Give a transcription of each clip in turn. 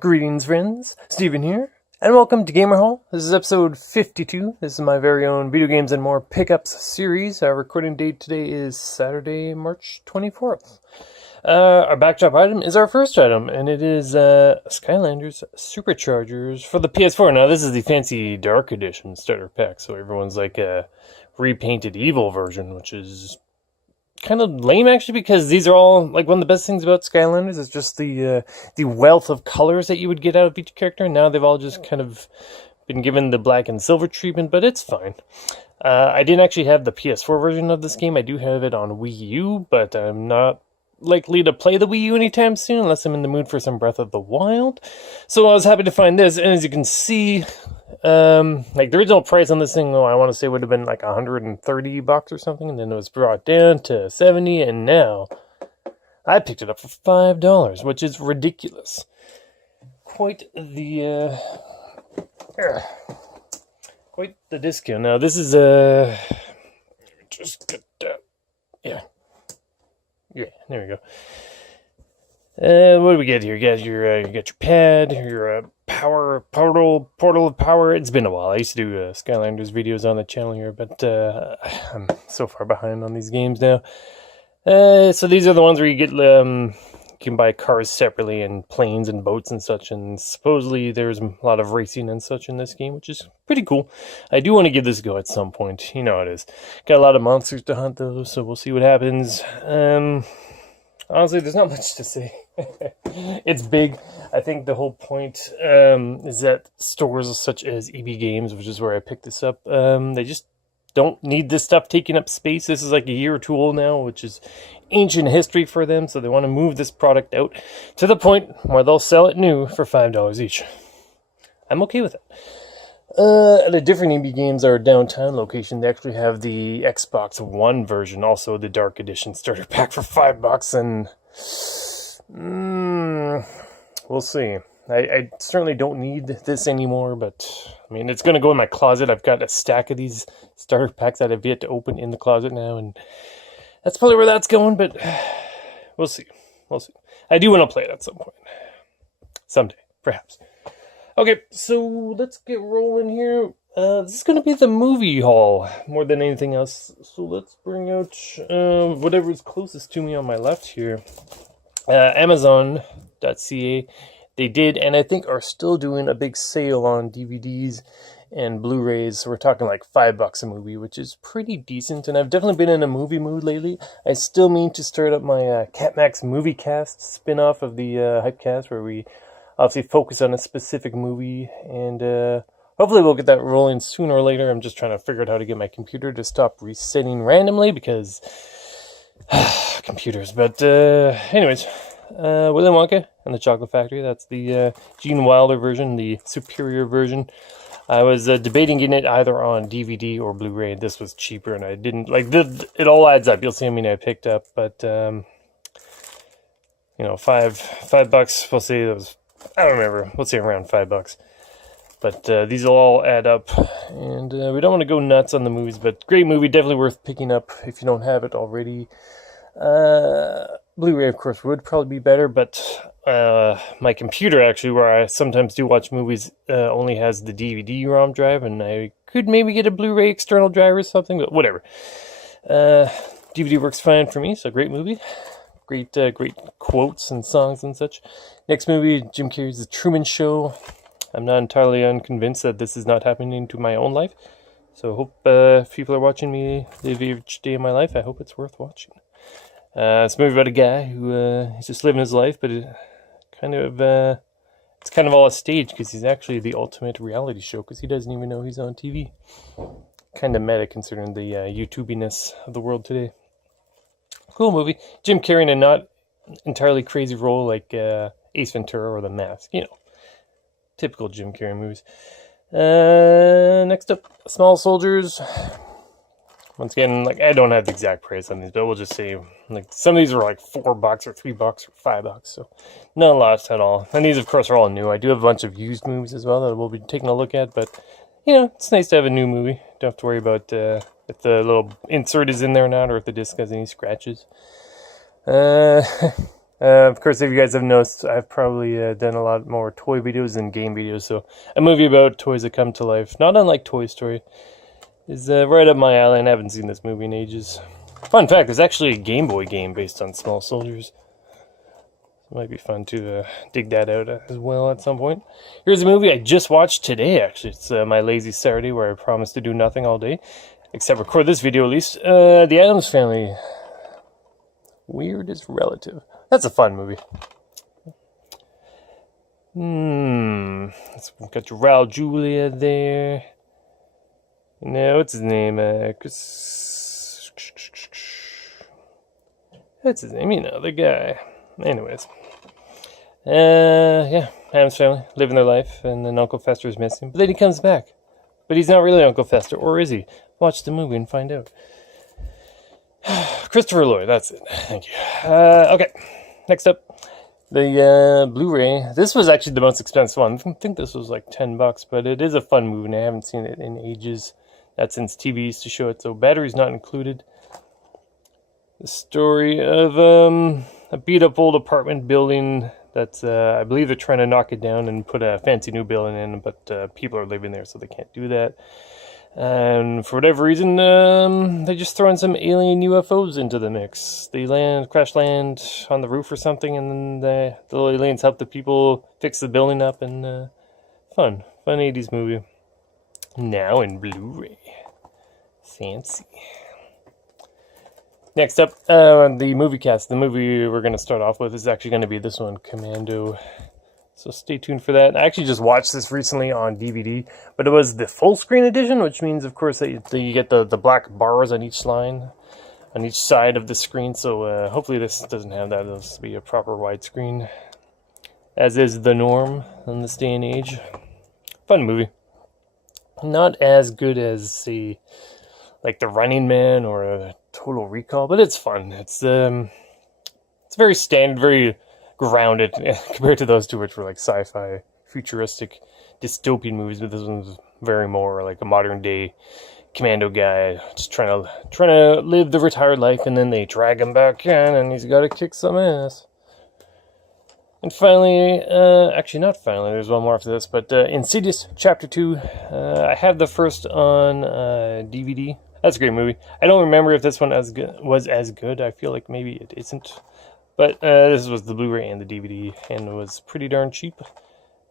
Greetings, friends. Steven here, and welcome to Gamer Hall. This is episode 52. This is my very own Video Games and More Pickups series. Our recording date today is Saturday, March 24th. Our backdrop item is our first item, and it is Skylanders Superchargers for the PS4. Now, this is the fancy Dark Edition starter pack, so everyone's like a repainted evil version, which is kind of lame, actually, because these are all, like, one of the best things about Skylanders is just the wealth of colors that you would get out of each character. Now they've all just kind of been given the black and silver treatment, but it's fine. I didn't actually have the PS4 version of this game. I do have it on Wii U, but I'm not likely to play the Wii U anytime soon unless I'm in the mood for some Breath of the Wild. So I was happy to find this, and as you can see, like the original price on this thing, I want to say would have been like $130 or something, and then it was brought down to $70, and now I picked it up for $5, which is ridiculous. Quite the discount. Now this is just get that, yeah, there we go. What do we get here? You got your pad, your portal of power. It's been a while. I used to do Skylanders videos on the channel here, but I'm so far behind on these games now. So these are the ones where you get you can buy cars separately and planes and boats and such. And supposedly there's a lot of racing and such in this game, which is pretty cool. I do want to give this a go at some point. You know how it is. Got a lot of monsters to hunt though, so we'll see what happens. Honestly, there's not much to say. It's big. I think the whole point is that stores such as EB Games, which is where I picked this up, they just don't need this stuff taking up space. This is like a year or two old now, which is ancient history for them, so they want to move this product out to the point where they'll sell it new for $5 each. I'm okay with it. At a different EB Games, our downtown location, they actually have the Xbox One version, also the Dark Edition starter pack for $5, and we'll see. I certainly don't need this anymore, but I mean, it's going to go in my closet. I've got a stack of these starter packs that I've yet to open in the closet now, and that's probably where that's going, but we'll see. I do want to play it at some point. Someday, perhaps. Okay, so let's get rolling here. This is going to be the movie haul more than anything else. So let's bring out whatever is closest to me on my left here. Amazon.ca. They did, and I think are still doing a big sale on DVDs and Blu-rays. So we're talking like $5 a movie, which is pretty decent. And I've definitely been in a movie mood lately. I still mean to start up my Catmax Movie Cast spin-off of the Hypecast, where we obviously focus on a specific movie, and hopefully we'll get that rolling sooner or later. I'm just trying to figure out how to get my computer to stop resetting randomly, because computers. But anyways, Willy Wonka and the Chocolate Factory, that's the Gene Wilder version, the superior version. I was debating getting it either on DVD or Blu-ray. This was cheaper, and I didn't, like, it all adds up. You'll see how many I picked up, but you know, $5, we'll see, that was, I don't remember. Let's say around $5. But these will all add up. And we don't want to go nuts on the movies, but great movie. Definitely worth picking up if you don't have it already. Blu-ray, of course, would probably be better. But my computer, actually, where I sometimes do watch movies, only has the DVD-ROM drive. And I could maybe get a Blu-ray external drive or something. But whatever. DVD works fine for me. So great movie. Great quotes and songs and such. Next movie, Jim Carrey's The Truman Show. I'm not entirely unconvinced that this is not happening to my own life. So I hope if people are watching me live each day of my life, I hope it's worth watching. It's a movie about a guy who he's just living his life, but it's kind of all a stage, because he's actually the ultimate reality show, because he doesn't even know he's on TV. Kind of meta considering the YouTubiness of the world today. Cool movie. Jim Carrey in a not entirely crazy role like Ace Ventura or The Mask. You know, typical Jim Carrey movies. Next up, Small Soldiers. Once again, like, I don't have the exact price on these, but we'll just say, like, some of these are like $4 or $3 or $5, so not a lot at all. And these, of course, are all new. I do have a bunch of used movies as well that we'll be taking a look at, but you know, it's nice to have a new movie. Don't have to worry about if the little insert is in there or not, or if the disc has any scratches. Of course, if you guys have noticed, I've probably done a lot more toy videos than game videos, so a movie about toys that come to life, not unlike Toy Story, is right up my alley, and I haven't seen this movie in ages. Fun fact, there's actually a Game Boy game based on Small Soldiers. It might be fun to dig that out as well at some point. Here's a movie I just watched today, actually. It's my lazy Saturday where I promise to do nothing all day, except record this video at least. The Addams Family. Weird is relative. That's a fun movie. It's got Raul Julia there. No, what's his name? Chris. That's his name, you know, the guy. Anyways. Yeah, Addams Family, living their life, and then Uncle Fester is missing. But then he comes back. But he's not really Uncle Fester, or is he? Watch the movie and find out. Christopher Lloyd, that's it. Thank you. Okay, next up, the Blu-ray. This was actually the most expensive one. I think this was like $10, but it is a fun movie, and I haven't seen it in ages. That's since TV used to show it, so batteries not included. The story of a beat-up old apartment building that I believe they're trying to knock it down and put a fancy new building in, but people are living there, so they can't do that. And for whatever reason, they just throw in some alien UFOs into the mix. They crash land on the roof or something, and then the aliens help the people fix the building up, and fun 80s movie. Now in Blu-ray. Fancy. Next up, the movie cast. The movie we're going to start off with is actually going to be this one, Commando. So stay tuned for that. I actually just watched this recently on DVD, but it was the full screen edition, which means, of course, that you get the black bars on each line, on each side of the screen. So hopefully this doesn't have that. This will be a proper widescreen, as is the norm in this day and age. Fun movie. Not as good as, say, like The Running Man or Total Recall, but it's fun. It's very standard, very grounded compared to those two, which were like sci-fi, futuristic, dystopian movies. But this one's very more like a modern day commando guy just trying to live the retired life, and then they drag him back in, and he's got to kick some ass. And finally, actually not finally, there's one more after this, but Insidious Chapter 2. I have the first on DVD. That's a great movie. I don't remember if this one was as good. I feel like maybe it isn't. But this was the Blu-ray and the DVD, and it was pretty darn cheap.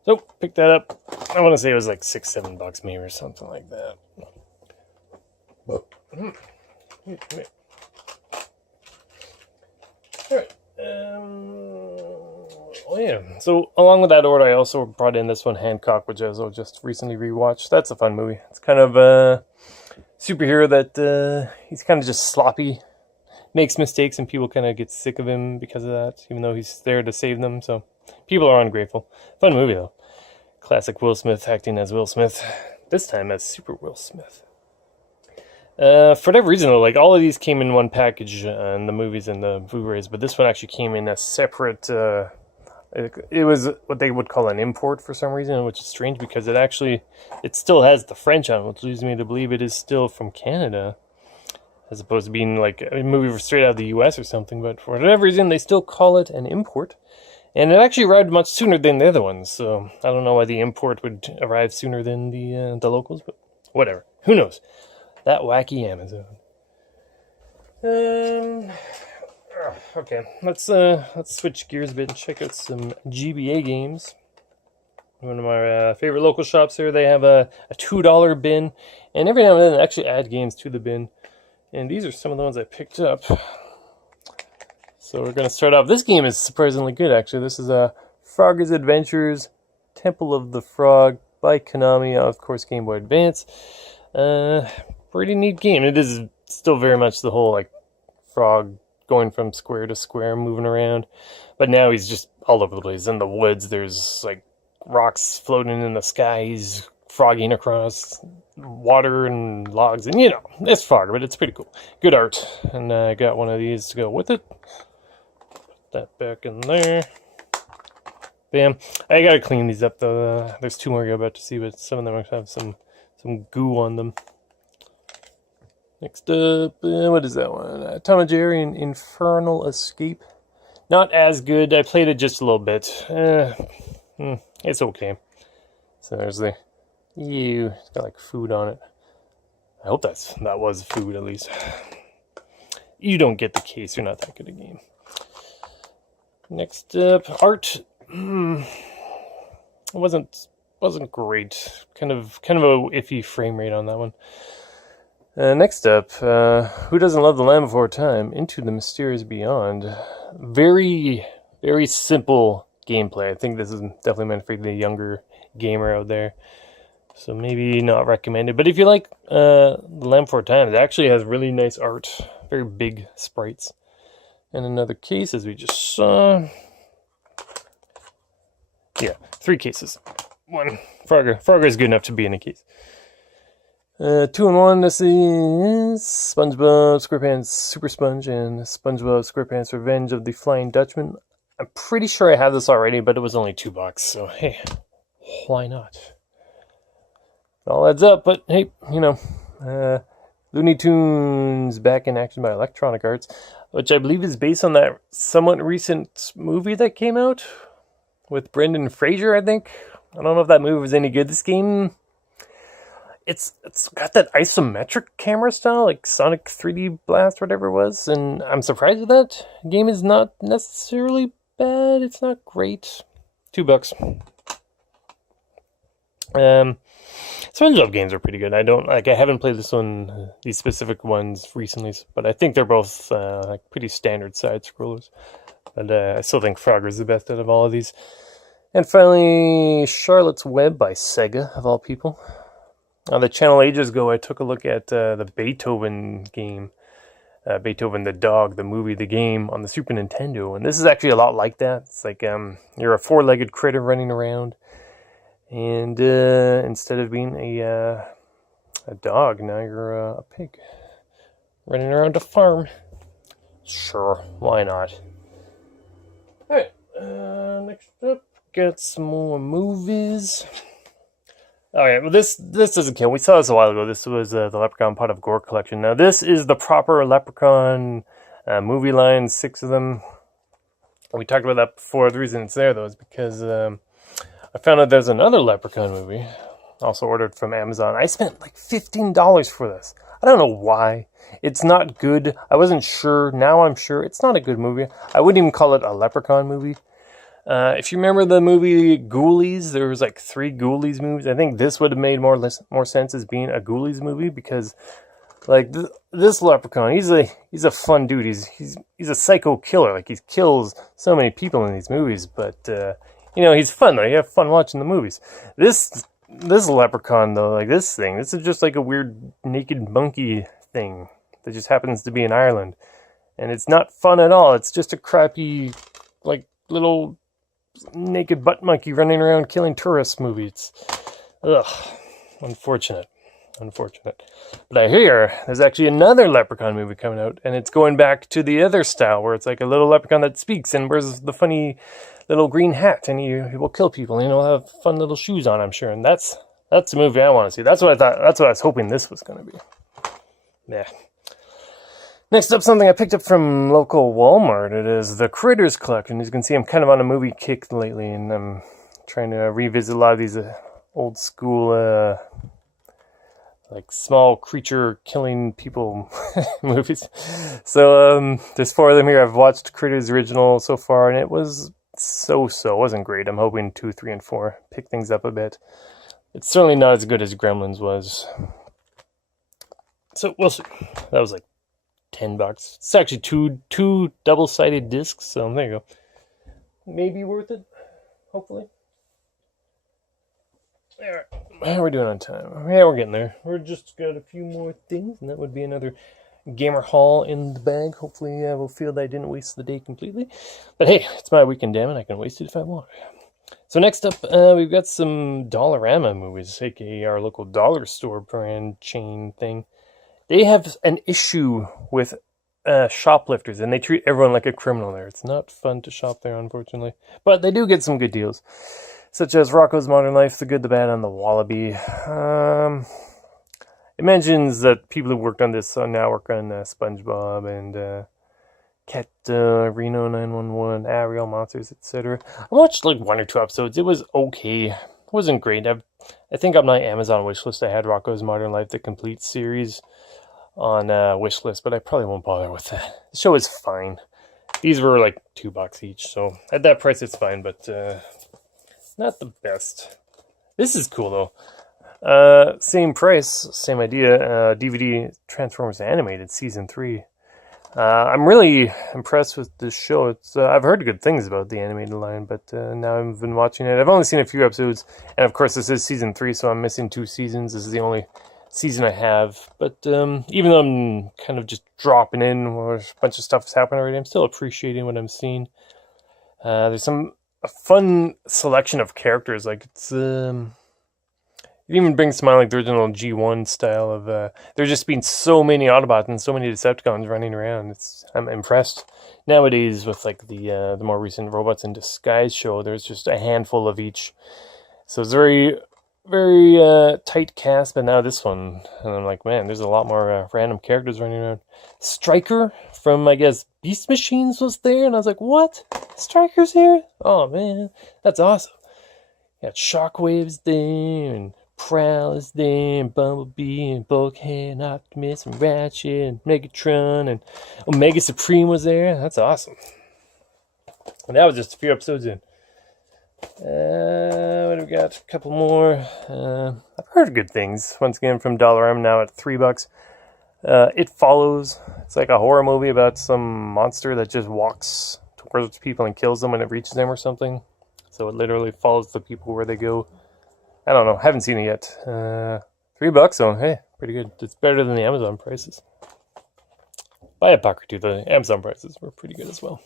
So, pick that up. I want to say it was like $6-7 maybe, or something like that. Alright. Oh yeah. So, along with that order, I also brought in this one, Hancock, which I also just recently rewatched. That's a fun movie. It's kind of a superhero that he's kind of just sloppy, makes mistakes, and people kind of get sick of him because of that, even though he's there to save them. So people are ungrateful. Fun movie though. Classic Will Smith acting as Will Smith, this time as Super Will Smith. For whatever reason though, like all of these came in one package, in the movies and the Blu-rays, but this one actually came in a separate. It was what they would call an import for some reason, which is strange because it still has the French on it, which leads me to believe it is still from Canada, as opposed to being like a movie straight out of the US or something. But for whatever reason, they still call it an import. And it actually arrived much sooner than the other ones, so I don't know why the import would arrive sooner than the locals, but whatever. Who knows? That wacky Amazon. Okay, let's switch gears a bit and check out some GBA games. One of my favorite local shops here, they have a $2 bin, and every now and then they actually add games to the bin. And these are some of the ones I picked up. So we're going to start off. This game is surprisingly good, actually. This is Frogger's Adventures, Temple of the Frog by Konami, of course, Game Boy Advance. Pretty neat game. It is still very much the whole, like, frog going from square to square, moving around. But now he's just all over the place. In the woods, there's, like, rocks floating in the sky. He's frogging across water and logs. And, you know, it's Frogger, but it's pretty cool. Good art. And I got one of these to go with it. Put that back in there. Bam. I gotta clean these up, though. There's two more you're about to see, but some of them have some goo on them. Next up, what is that one? Tom and Jerry and Infernal Escape. Not as good. I played it just a little bit. It's okay. So there's the... Ew, it's got like food on it. I hope that was food at least. You don't get the case, you're not that good at a game. Next up, art. It wasn't great. Kind of a iffy frame rate on that one. Next up, who doesn't love The Land Before Time? Into the Mysterious Beyond. Very, very simple gameplay. I think this is definitely meant for the younger gamer out there. So maybe not recommended. But if you like The Land Before Time, it actually has really nice art. Very big sprites. And another case, as we just saw. Yeah, 3 cases. 1 Frogger. Frogger is good enough to be in a case. 2-in-1, this is SpongeBob SquarePants Super Sponge and SpongeBob SquarePants Revenge of the Flying Dutchman. I'm pretty sure I have this already, but it was only $2, so hey, why not? It all adds up, but hey, Looney Tunes back in action by Electronic Arts, which I believe is based on that somewhat recent movie that came out with Brendan Fraser, I think. I don't know if that movie was any good. This game... It's got that isometric camera style, like Sonic 3D Blast, whatever it was, and I'm surprised with that. The game is not necessarily bad. It's not great. $2. SpongeBob games are pretty good. I haven't played these specific ones recently, but I think they're both like pretty standard side scrollers. But I still think Frogger's the best out of all of these. And finally, Charlotte's Web by Sega, of all people. On the channel ages ago, I took a look at the Beethoven game, Beethoven the Dog, the movie, the game, on the Super Nintendo. And this is actually a lot like that. It's like you're a 4-legged critter running around. And instead of being a dog, now you're a pig. Running around a farm. Sure, why not? Alright, next up, got some more movies. Alright, well this doesn't count. We saw this a while ago. This was the Leprechaun Pot of Gore collection. Now this is the proper Leprechaun movie line, 6 of them. We talked about that before. The reason it's there though is because I found out there's another Leprechaun movie, also ordered from Amazon. I spent like $15 for this. I don't know why. It's not good. I wasn't sure. Now I'm sure. It's not a good movie. I wouldn't even call it a Leprechaun movie. If you remember the movie Ghoulies, there was like 3 Ghoulies movies. I think this would have made more sense as being a Ghoulies movie because, like, this Leprechaun, he's a fun dude. He's a psycho killer. Like, he kills so many people in these movies, but he's fun though. You have fun watching the movies. This Leprechaun though, like this is just like a weird naked monkey thing that just happens to be in Ireland, and it's not fun at all. It's just a crappy, like, little naked butt monkey running around killing tourists movie. It's unfortunate. But I hear there's actually another Leprechaun movie coming out, and it's going back to the other style where it's like a little leprechaun that speaks and wears the funny little green hat, and he will kill people, and he'll have fun little shoes on, I'm sure. And that's the movie I want to see. That's what I thought. That's what I was hoping this was going to be. Yeah. Next up, something I picked up from local Walmart. It is the Critters collection. As you can see, I'm kind of on a movie kick lately, and I'm trying to revisit a lot of these old school, like small creature killing people movies. So there's 4 of them here. I've watched Critters original so far, and it was so-so. It wasn't great. I'm hoping 2, 3, and 4 pick things up a bit. It's certainly not as good as Gremlins was. So we'll see. That was like $10. It's actually two double-sided discs, so there you go. Maybe worth it, hopefully. Alright, how are we doing on time? Yeah, we're getting there. We're just got a few more things, and that would be another gamer haul in the bag. Hopefully we'll feel that I didn't waste the day completely. But hey, it's my weekend, damn it. I can waste it if I want. So next up, we've got some Dollarama movies, aka our local dollar store brand chain thing. They have an issue with shoplifters, and they treat everyone like a criminal there. It's not fun to shop there, unfortunately. But they do get some good deals, such as Rocko's Modern Life, The Good, the Bad, and the Wallaby. It mentions that people who worked on this now work on SpongeBob and Cat Reno 911, Real Monsters, etc. I watched like 1 or 2 episodes. It was okay. It wasn't great. I think on my Amazon wishlist I had Rocko's Modern Life, the complete series on wishlist, but I probably won't bother with that. The show is fine. These were like $2 each, so at that price it's fine, but not the best. This is cool though. Same price, same idea. DVD Transformers Animated Season 3. I'm really impressed with this show. It's I've heard good things about the animated line, but now I've been watching it. I've only seen a few episodes, and of course this is Season 3, so I'm missing 2 seasons. This is the only season I have. But even though I'm kind of just dropping in where a bunch of stuff is happening already, I'm still appreciating what I'm seeing. There's a fun selection of characters. Like it's it even brings to mind like the original G1 style of there just being so many Autobots and so many Decepticons running around. I'm impressed. Nowadays with like the more recent Robots in Disguise show, there's just a handful of each. So it's very tight cast, but now this one, and I'm like, man, there's a lot more random characters running around. Stryker from, I guess, Beast Machines was there, and I was like, what? Stryker's here? Oh, man, that's awesome. Got Shockwave's there, and Prowl is there, and Bumblebee, and Bulkhead, and Optimus, and Ratchet, and Megatron, and Omega Supreme was there. That's awesome. And that was just a few episodes in. What do we got? A couple more. I've heard good things. Once again, from Dollarama, now at $3. It Follows. It's like a horror movie about some monster that just walks towards people and kills them when it reaches them or something. So it literally follows the people where they go. I don't know. Haven't seen it yet. $3, so hey, pretty good. It's better than the Amazon prices. By $1 or $2, the Amazon prices were pretty good as well.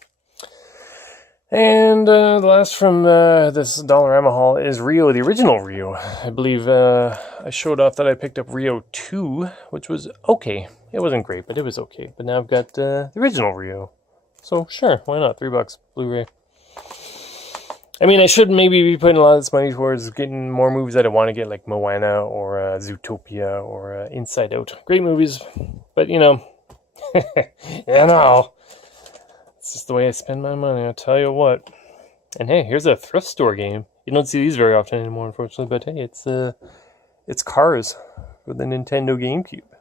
And the last from this Dollarama haul is Rio, the original Rio. I believe I showed off that I picked up Rio 2, which was okay. It wasn't great, but it was okay. But now I've got the original Rio. So sure, why not? $3 Blu-ray. I mean, I should maybe be putting a lot of this money towards getting more movies that I want to get, like Moana or Zootopia or Inside Out. Great movies, but you know, it's just the way I spend my money, I'll tell you what. And hey, here's a thrift store game. You don't see these very often anymore, unfortunately, but hey, it's Cars for the Nintendo GameCube.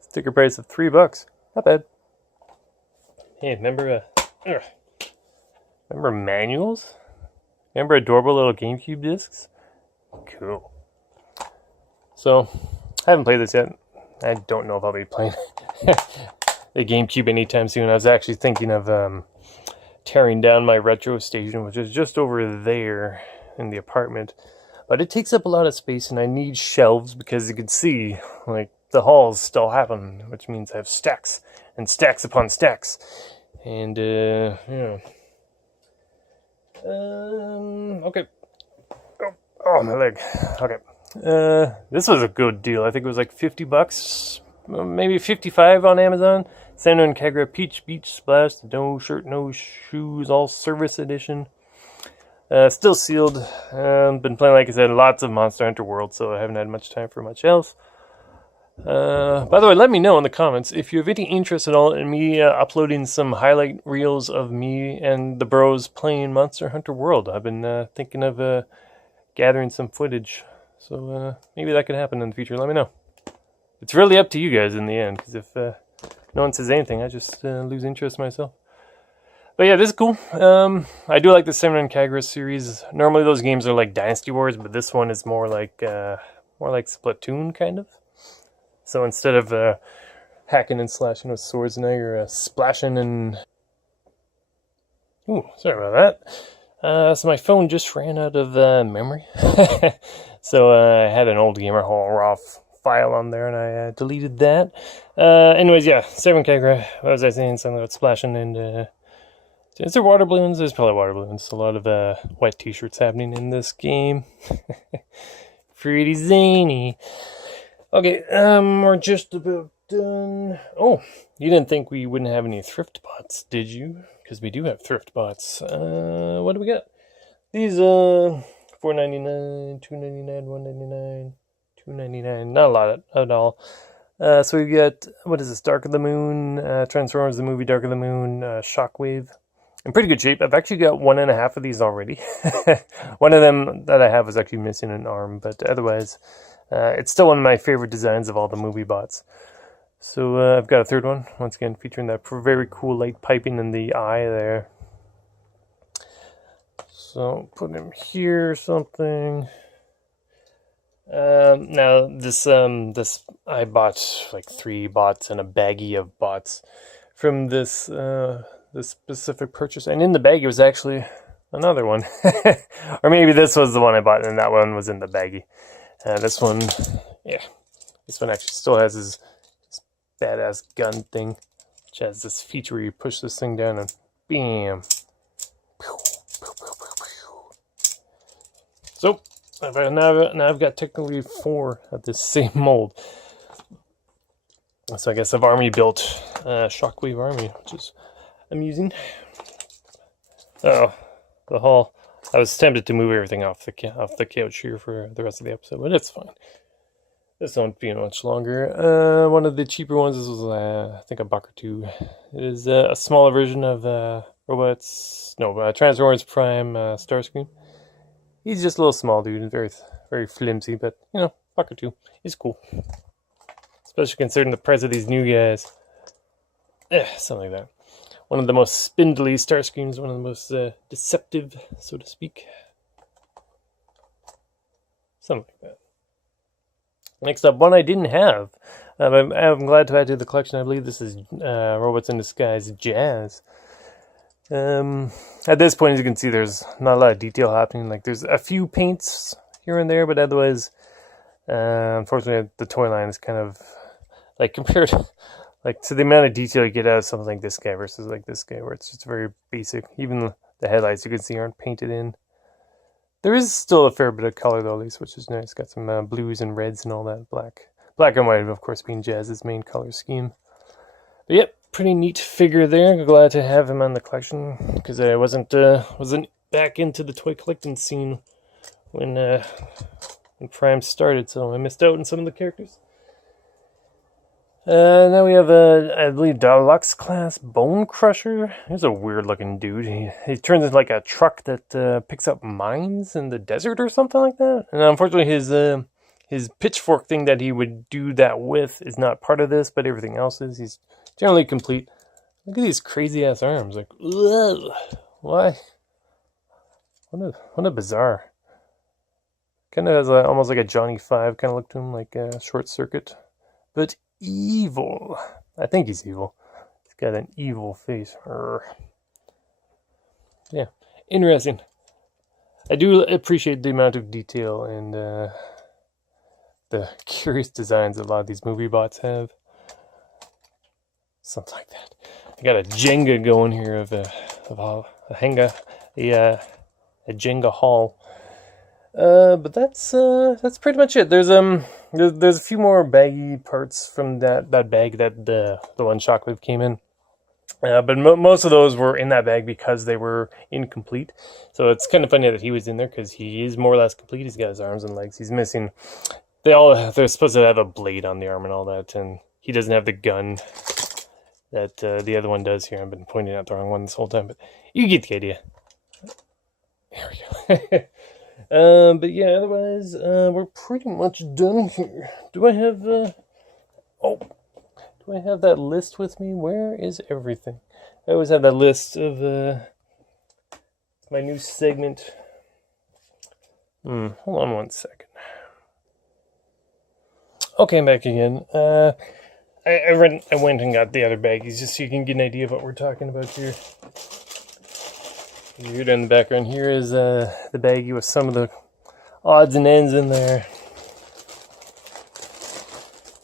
Sticker price of $3. Not bad. Hey, remember manuals? Remember adorable little GameCube discs? Cool. So, I haven't played this yet. I don't know if I'll be playing the GameCube anytime soon. I was actually thinking of tearing down my retro station, which is just over there in the apartment. But it takes up a lot of space, and I need shelves because you can see, like, the halls still happen, which means I have stacks and stacks upon stacks. And, yeah. Okay. Oh, my leg. Okay. This was a good deal. I think it was like $50, maybe $55 on Amazon. Santa and Kegra Peach Beach Splash, no shirt, no shoes, all service edition. Still sealed. Been playing, like I said, lots of Monster Hunter World, so I haven't had much time for much else. By the way, let me know in the comments if you have any interest at all in me uploading some highlight reels of me and the bros playing Monster Hunter World. I've been thinking of gathering some footage, so maybe that could happen in the future. Let me know. It's really up to you guys in the end, because if no one says anything, I just lose interest myself. But yeah, this is cool. I do like the Santa and Kegra series. Normally those games are like Dynasty Wars, but this one is more like Splatoon, kind of. So instead of hacking and slashing with swords, now you're splashing and... Ooh, sorry about that. So my phone just ran out of memory. So I had an old Gamer Hall RAW file on there, and I deleted that. Anyways, yeah, Seven Kegra. What was I saying? Something about splashing and... Is there water balloons? There's probably water balloons. A lot of wet t-shirts happening in this game. Pretty zany. Okay, we're just about done. Oh, you didn't think we wouldn't have any thriftbots, did you? Because we do have thriftbots. What do we got? These, $4.99, $2.99, $1.99, $2.99. Not a lot at all. So we got, what is this, Dark of the Moon, Transformers the movie Dark of the Moon, Shockwave. In pretty good shape. I've actually got 1.5 of these already. One of them that I have was actually missing an arm, but otherwise, it's still one of my favorite designs of all the movie bots. So I've got a third one, once again featuring that very cool light piping in the eye there. So put him here or something. Now this I bought like 3 bots and a baggie of bots from this this specific purchase, and in the baggie was actually another one, or maybe this was the one I bought and that one was in the baggie. This one, yeah, this one actually still has his badass gun thing, which has this feature where you push this thing down and bam. So now I've got technically 4 of this same mold. So I guess I've army built Shockwave army, which is amusing. Oh, the hall. I was tempted to move everything off the couch here for the rest of the episode, but it's fine. This won't be much longer. One of the cheaper ones was I think $1 or $2. It is a smaller version of Transformers Prime Starscream. He's just a little small dude, very very flimsy, but you know, $1 or $2. He's cool, especially considering the price of these new guys. Something like that. One of the most spindly Starscreams, one of the most deceptive, so to speak. Something like that. Next up, one I didn't have. I'm glad to add to the collection. I believe this is Robots in Disguise Jazz. At this point, as you can see, there's not a lot of detail happening. Like, there's a few paints here and there, but otherwise, unfortunately, the toy line is kind of, like, compared to the amount of detail you get out of something like this guy versus like this guy, where it's just very basic. Even the headlights, you can see, aren't painted in. There is still a fair bit of color, though, at least, which is nice. Got some blues and reds and all that. Black and white, of course, being Jazz's main color scheme. But yep, pretty neat figure there. Glad to have him on the collection, because I wasn't back into the toy collecting scene when Prime started, so I missed out on some of the characters. Now we have I believe, Deluxe Class Bone Crusher. He's a weird looking dude. He turns into like a truck that picks up mines in the desert or something like that. And unfortunately, his pitchfork thing that he would do that with is not part of this, but everything else is. He's generally complete. Look at these crazy ass arms. Like, ugh, why? What a bizarre. Kind of has almost like a Johnny Five kind of look to him, like a Short Circuit, but evil. I think he's evil. He's got an evil face. Yeah, interesting. I do appreciate the amount of detail and the curious designs a lot of these movie bots have. Something like that. I got a Jenga going here of a Jenga hall. But that's pretty much it. There's a few more baggy parts from that bag that the one Shockwave came in. But most of those were in that bag because they were incomplete. So it's kind of funny that he was in there because he is more or less complete. He's got his arms and legs. He's missing. They're supposed to have a blade on the arm and all that, and he doesn't have the gun that the other one does here. I've been pointing out the wrong one this whole time, but you get the idea. There we go. But yeah, otherwise, we're pretty much done here. Do I have that list with me? Where is everything? I always have that list of my new segment. Hold on one second. Okay, I'm back again. I went and got the other baggies just so you can get an idea of what we're talking about here. Here in the background here is the baggie with some of the odds and ends in there.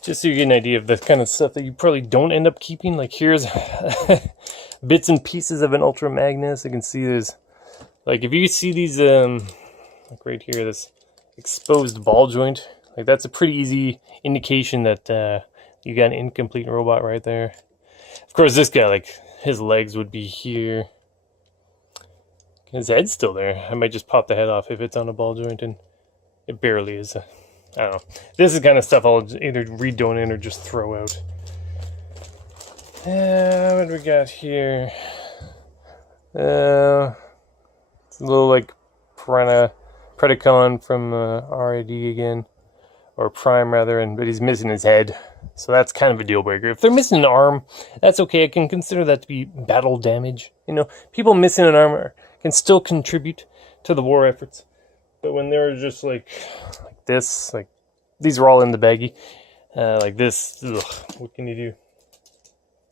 Just so you get an idea of the kind of stuff that you probably don't end up keeping. Like here's bits and pieces of an Ultra Magnus. You can see there's, like if you see these, like right here, this exposed ball joint. Like that's a pretty easy indication that you got an incomplete robot right there. Of course, this guy, like his legs would be here. His head's still there. I might just pop the head off if it's on a ball joint, and it barely is. I don't know. This is kind of stuff I'll either redonate or just throw out. What do we got here? It's a little like Predacon from RID again. Or Prime rather, but he's missing his head. So that's kind of a deal breaker. If they're missing an arm, that's okay. I can consider that to be battle damage. You know, people missing an arm can still contribute to the war efforts. But when they're just like this, like these are all in the baggie, like this, ugh, what can you do?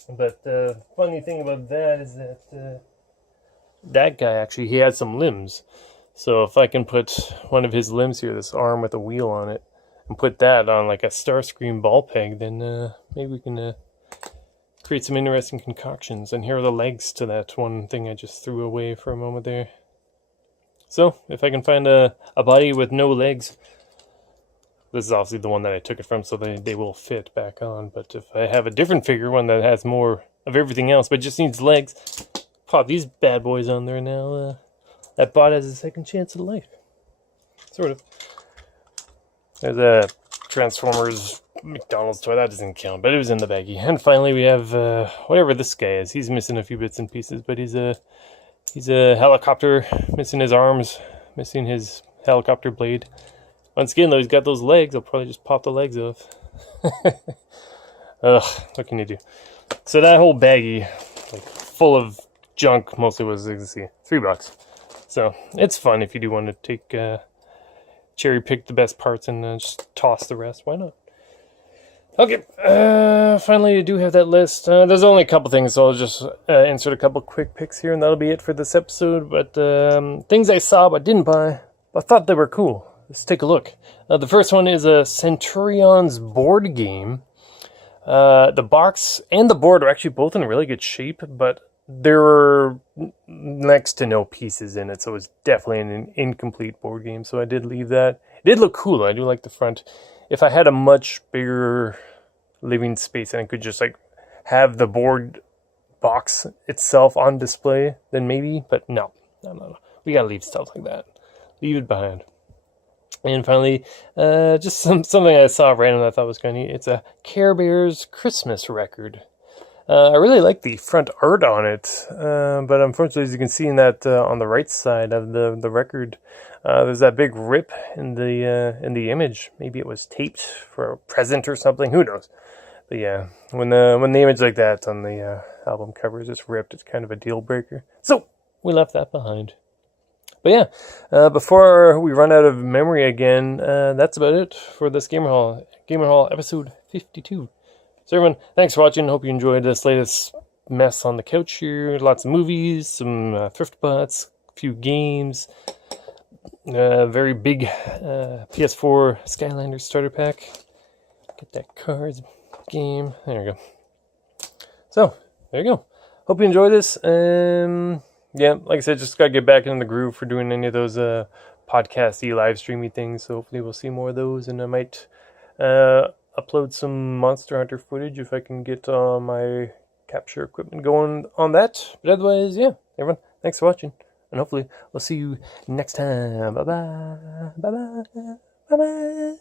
But the funny thing about that is that that guy actually, he had some limbs. So if I can put one of his limbs here, this arm with a wheel on it, and put that on like a Starscream ball peg, then maybe we can create some interesting concoctions. And here are the legs to that one thing I just threw away for a moment there. So, if I can find a body with no legs, this is obviously the one that I took it from, so they will fit back on. But if I have a different figure, one that has more of everything else, but just needs legs, pop these bad boys on there now. That bot has a second chance at life. Sort of. There's a Transformers McDonald's toy. That doesn't count, but it was in the baggie. And finally, we have whatever this guy is. He's missing a few bits and pieces, but he's a helicopter, missing his arms, missing his helicopter blade. Once again, though, he's got those legs. I'll probably just pop the legs off. Ugh, what can you do? So that whole baggie, like full of junk, mostly was, as you can see, $3. So it's fun if you do want to take. Cherry pick the best parts and just toss the rest. Why not? Okay, finally I do have that list. There's only a couple things, so I'll just insert a couple quick picks here, and that'll be it for this episode. But things I saw but didn't buy, I thought they were cool. Let's take a look. The first one is a Centurion's board game. The box and the board are actually both in really good shape, but there were next to no pieces in it, so it's definitely an incomplete board game, so I did leave that. It did look cool. I do like the front. If I had a much bigger living space and I could just like have the board box itself on display, then maybe, but no. We gotta leave stuff like that. Leave it behind. And finally, just something I saw random that I thought was kind of neat. It's a Care Bears Christmas record. I really like the front art on it, but unfortunately, as you can see in that on the right side of the record, there's that big rip in the image. Maybe it was taped for a present or something. Who knows? But yeah, when the image like that on the album cover is just ripped, it's kind of a deal breaker. So we left that behind. But yeah, before we run out of memory again, that's about it for this Gamer Hall episode 52. So everyone, thanks for watching. Hope you enjoyed this latest mess on the couch here. Lots of movies, some thriftbots, a few games, very big PS4 Skylanders starter pack. Get that cards game. There we go. So, there you go. Hope you enjoy this. Yeah, like I said, just got to get back into the groove for doing any of those podcasty, live streamy things. So hopefully we'll see more of those, and I might upload some Monster Hunter footage if I can get my capture equipment going on that. But otherwise, yeah, everyone, thanks for watching, and hopefully we'll see you next time. Bye-bye. Bye-bye. Bye-bye.